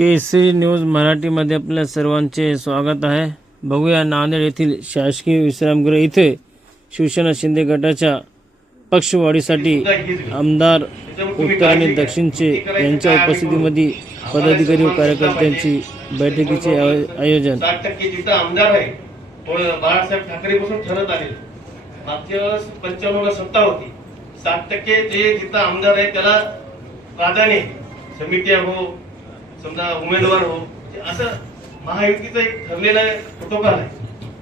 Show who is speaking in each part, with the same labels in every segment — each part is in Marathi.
Speaker 1: केसरी न्यूज मराठीमध्ये आपल्या सर्वांचे स्वागत आहे. बघूया नांदेड येथील शासकीय विश्रामगृह इथे शिवसेना शिंदे गटाच्या पक्षवाढीसाठी आमदार उत्तर आणि दक्षिणचे यांच्या उपस्थितीमध्ये पदाधिकारी व कार्यकर्त्यांची बैठकीचे आयोजन.
Speaker 2: बाळासाहेब ठाकरे पासून ठरत आले मागच्या वेळेस पंच्याण्णवला सत्ता होती. साठ टक्के जे जिथं आमदार आहे त्याला प्राधान्य आहे. समित्या हो समजा उमेदवार हो ते असं महायुतीचं एक ठरलेला प्रोटोकॉल आहे.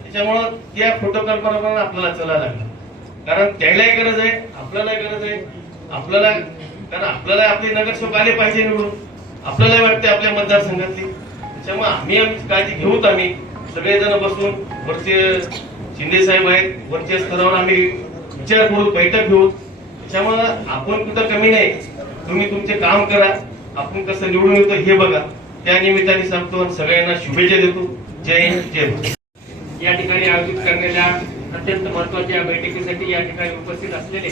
Speaker 2: त्याच्यामुळं त्या प्रोटोकॉल आपल्याला चला लागलं. कारण त्यालाही गरज आहे आपल्यालाही गरज आहे आपल्याला कारण आपल्याला आपले नगरसेवक आले पाहिजे निवडून. आपल्यालाही वाटते आपल्या मतदारसंघातली. त्याच्यामुळे आम्ही आमची काळजी घेऊत आम्ही. सगळेजण बसून वरचे शिंदे साहेब आहेत वरच्या स्तरावर आम्ही विचार करू बैठक घेऊ त्याच्यामुळं आपण कुठं कमी नाही. तुम्ही तुमचे काम करा. आपण कसं निवडून येतो हे बघा. त्या निमित्ताने सांगतो आणि सगळ्यांना शुभेच्छा देतो. जय हिंद जय भारत.
Speaker 3: या ठिकाणी आयोजित करण्याच्या अत्यंत महत्त्वाच्या बैठकीसाठी या ठिकाणी उपस्थित असलेले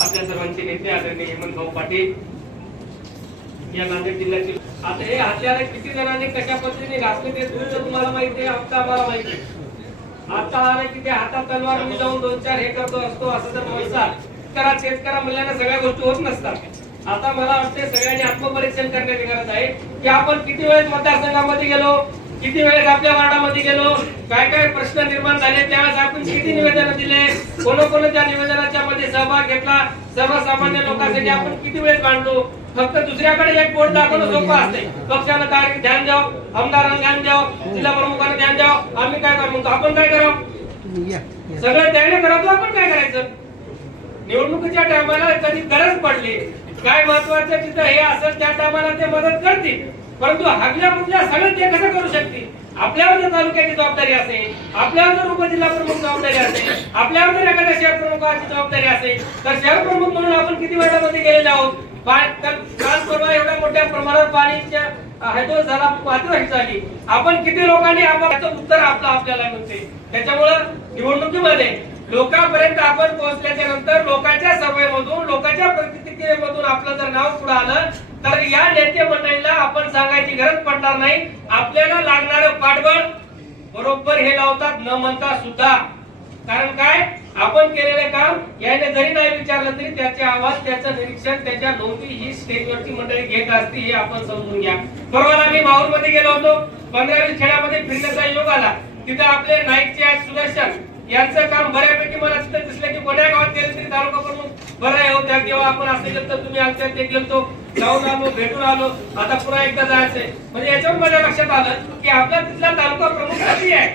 Speaker 3: आपल्या सर्वांचे नेते आदरणीय हेमंत भाऊ पाटील या नांदेड जिल्ह्याचे आता हे हत्यारे किती जणांनी कशा पद्धतीने घातले ते तुमचं तुम्हाला माहिती आहे आमचं आम्हाला माहिती आता आलं की ते हातात तलवार मी जाऊन दोन चार हे करतो असतो असं जर म्हणसाल तर आज करा म्हणल्यानं सगळ्या गोष्टी होत नसतात. आता मला वाटते सगळ्यांनी आत्मपरीक्षण करण्याची गरज आहे. की आपण किती वेळेस मतदारसंघामध्ये गेलो किती वेळेस आपल्या वार्डामध्ये गेलो काय काय प्रश्न निर्माण झाले त्यावेळेस आपण किती निवेदन दिले कोणकोणत्या निवेदनाच्या मध्ये सहभाग घेतला सर्वसामान्य लोकांसाठी आपण किती वेळेस मांडलो फक्त दुसऱ्याकडे एक बोर्ड दाखवणं सोपं असते पक्षानं काय ध्यान द्याव आमदारांना ध्यान द्याव जिल्हा प्रमुखांना ध्यान द्याव आम्ही काय करू म्हणतो? आपण काय करावं? सगळं त्याने करावं आपण काय करायचं? निवडणुकीच्या टायमाला कधी गरज पडली काय महत्वाचं जिथं हे असेल त्या टायमाला ते मदत करतील. परंतु हगल्या मुगल्या सगळं ते कसं करू शकतील? आपल्यावर जर तालुक्याची जबाबदारी असेल आपल्यावर जर उपजिल्हा प्रमुख जबाबदारी असेल आपल्यावर जर एखाद्या शहर प्रमुखाची जबाबदारी असेल तर शहर प्रमुख म्हणून आपण किती वेळामध्ये गेलेले आहोत? पा- काल परवा एवढ्या मोठ्या प्रमाणात पाणीच्या हैदोस झाला पातळी झाली. आपण किती लोकांनी आपण उत्तर आपलं आपल्याला मिळते त्याच्यामुळं निवडणुकीमध्ये लोकांपर्यंत आपण पोहोचल्याच्या नंतर लोकांच्या सभेमधून लोकांच्या प्रतिक्रियेमधून आपलं जर नाव पुढे आलं तर या नेते मंडळीला आपण सांगायची गरज पडणार नाही. आपल्याला लागणारं पाठबळ बरोबर हे लावतात न म्हणता सुद्धा. कारण काय? आपण केलेले काम याने जरी नाही विचारलं तरी त्याचे आवाज त्याचं निरीक्षण त्याच्या नोंदी ही स्टेजवरची मंडळी घेत असते हे आपण समजून घ्या. परवा आम्ही माहूरमध्ये गेलो होतो पंधरा खेळामध्ये फिरण्याचा योग आला तिथे आपले नाईकचे आहेत सुदर्शन यांचं काम बऱ्यापैकी मला तिथे दिसलं की कोण्या गावात गेलं तरी तालुका प्रमुख बरं आहे हो त्या तेव्हा आपण असं गेलो तर तुम्ही आमच्या ते गेलतो जाऊन आलो भेटून आलो आता पुन्हा एकदा जायचंय. म्हणजे याच्यावर माझ्या लक्षात आलं की आपला तिथला तालुका प्रमुख कधी आहे?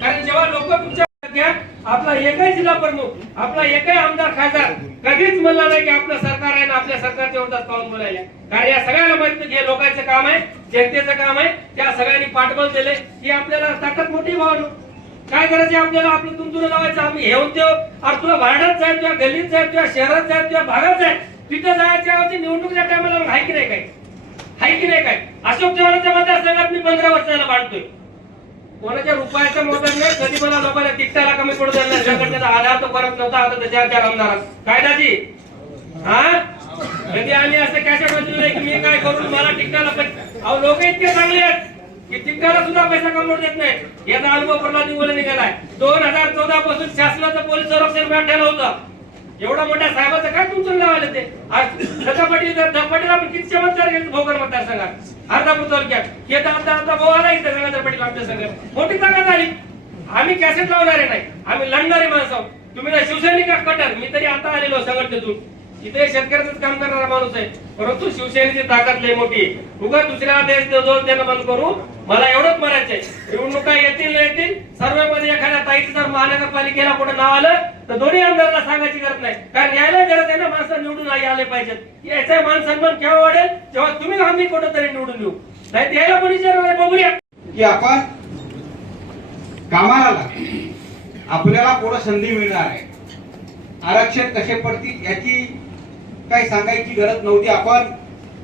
Speaker 3: कारण जेव्हा लोक तुमच्या घ्या आपला एकही जिल्हा प्रमुख आपला एकही आमदार खासदार कधीच म्हणला नाही की आपलं सरकार आहे ना आपल्या सरकारच्या विरोधात पाहून बोलायला. कारण या सगळ्याला माहिती हे लोकांचं काम आहे जनतेचं काम आहे त्या सगळ्यांनी पाठबळ दिले ही आपल्याला ताकद मोठी भावनो. काय करायचं आपल्याला? आपलं तुमचं लावायचं आम्ही हे देऊ. अरे तुला वार्डात जाय तुझ्या गल्लीत जाय तुझ्या शहरात जाय तुझ्या भागात जाय. तिथं जायच्या ऐवजी निवडणुकीच्या टायमाला हाय की नाही काय? हाय की नाही काय? अशोक चव्हाणाच्या मतदारसंघात मी पंधरा वर्षाला मांडतोय कोणाच्या रुपयाच्या मोबाईल नाही कधी मला लोकांना तिकटाला कमी पडू द्यायला नाही. संघटनेचा आधार तो परत नव्हता आता त्याच्या चार आमदारात काय दाजी? हा? कधी आम्ही असं कॅशेट वाचलं नाही की मी काय करून मला तिकटाला अहो लोक इतके चांगले आहेत. की तिकटाला सुद्धा पैसा कमवून देत नाही. याचा अनुभव प्रल्हाद निवले निघालाय. दोन हजार चौदा पासून शासनाचं पोलीस संरक्षण ठेवलं होतं. एवढा मोठ्या साहेबाचं काय तुमचं लावायला ते? आज धकापटी धकापटीला आपण किती चमत्कार केले भोकर मतदारसंघात? अर्धापूर तालुक्यात. हे तर आता आता भाऊ आला इथं गंगाधर पाटील आमच्या संघात. मोठी ताकद झाली. आम्ही कॅसेट लावणारे नाही. आम्ही लढणारे माणसं आहोत. तुम्ही ना शिवसैनिक कटर मी तरी आता आलेलो संघटनेतून. इथे शेतकऱ्याच काम करणारा माणूस आहे. परंतु शिवसेनेची ताकद लय मोठी. उगा दुसऱ्या देश जोर त्यांना बंद करू? मला एवढंच म्हणायचंय. निवडणुका येतील न येतील? सर्वांमध्ये एखाद्या ताईचं जर महानगरपालिकेला कुठे नाव आलं तर दोन्ही आमदारांना सांगायची गरज नाही. कारण यायला गरज आहे ना माणसं निवडून नाही आले पाहिजेत. याचा मान सन्मान केव्हा वाढेल? जेव्हा तुम्ही आम्ही कुठं तरी निवडून येऊ. नाही द्यायला कोणी विचार नाही, बघूया.
Speaker 4: की आपण कामाला आपल्याला पुढे संधी मिळणार आहे. आरक्षण कसे पडतील याची काही सांगायची गरज नव्हती. आपण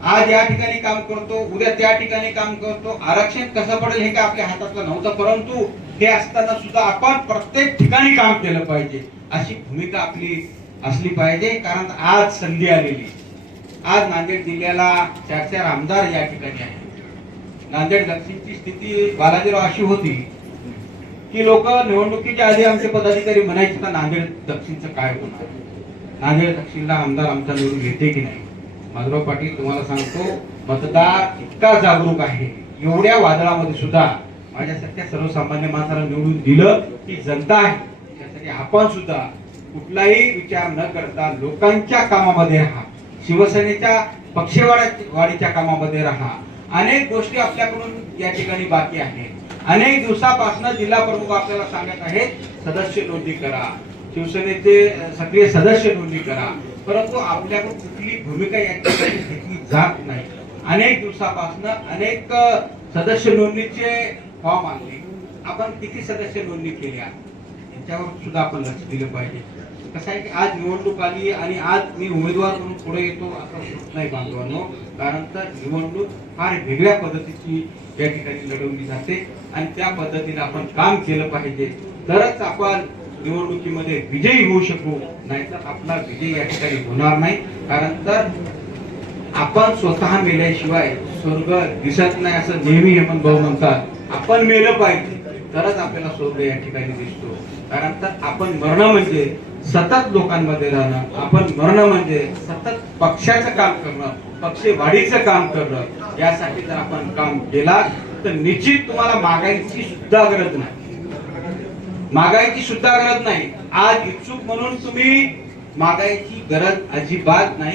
Speaker 4: आज या ठिकाणी काम करतो उद्या त्या ठिकाणी काम करतो. आरक्षण कसं पडेल हे काय आपल्या हातातलं नव्हतं. परंतु हे असताना सुद्धा आपण प्रत्येक ठिकाणी काम केलं पाहिजे. अशी भूमिका आपली असली पाहिजे. कारण आज संधी आलेली. आज नांदेड जिल्ह्याला चार चार आमदार या ठिकाणी आहेत. नांदेड दक्षिणची स्थिती बालाजीराव अशी होती की लोक निवडणुकीच्या आधी आमचे पदाधिकारी म्हणायचे तर नांदेड दक्षिणचं काय होणार? नांदेड दक्षिणला आमदार आमचा निवडून घेते की नाही? माधुराव पाटील तुम्हाला सांगतो मतदार इतका जागरूक आहे. एवढ्या वादळामध्ये सुद्धा माझ्यासारख्या सर्वसामान्य माणसाला निवडून दिलं की जनता आहे. त्यासाठी आपण सुद्धा कुठलाही विचार न करता लोकांच्या कामामध्ये राहा. शिवसेनेच्या पक्षवाड्या कामामध्ये राहा. अनेक गोष्टी आपल्याकडून या ठिकाणी बाकी आहेत. अनेक दिवसापासून जिल्हा प्रमुख आपल्याला सांगत आहेत सदस्य नोंदणी करा. शिवसेनेचे सगळे सदस्य नोंदणी करा. परंतु आपल्याकडून कुठली भूमिका या ठिकाणी घेतली जात नाही. अनेक दिवसापासून अनेक सदस्य नोंदणीचे फॉर्म आणले आपण किती सदस्य नोंदणी केल्या याच्यावर सुद्धा आपण लक्ष दिलं पाहिजे. कसं आहे की आज निवडणूक आली आणि आज मी उमेदवार म्हणून पुढे येतो असं होत नाही बांधवांनो. कारण तर निवडणूक फार वेगळ्या पद्धतीची या ठिकाणी लढवली जाते आणि त्या पद्धतीने आपण काम केलं पाहिजे. तरच आपण निवडणुकीमध्ये विजयी होऊ शकू नाहीतर आपला विजय या ठिकाणी होणार नाही. कारण तर आपण स्वतः मेल्याशिवाय स्वर्ग दिसत नाही असं नेहमी हेमंत भाऊ म्हणतात. आपण मेलं पाहिजे तरच आपल्याला स्वर्ग या ठिकाणी दिसतो. कारण तर आपण मरणं म्हणजे सतत लोकांमध्ये राहणं आपण मरणं म्हणजे सतत पक्षाचं काम करणं पक्ष वाढीचं काम करणं यासाठी जर आपण काम केला तर निश्चित तुम्हाला मागायची सुद्धा गरज नाही. मागायची सुद्धा गरज नाही. आज इच्छुक म्हणून तुम्ही मागायची गरज अजिबात नाही.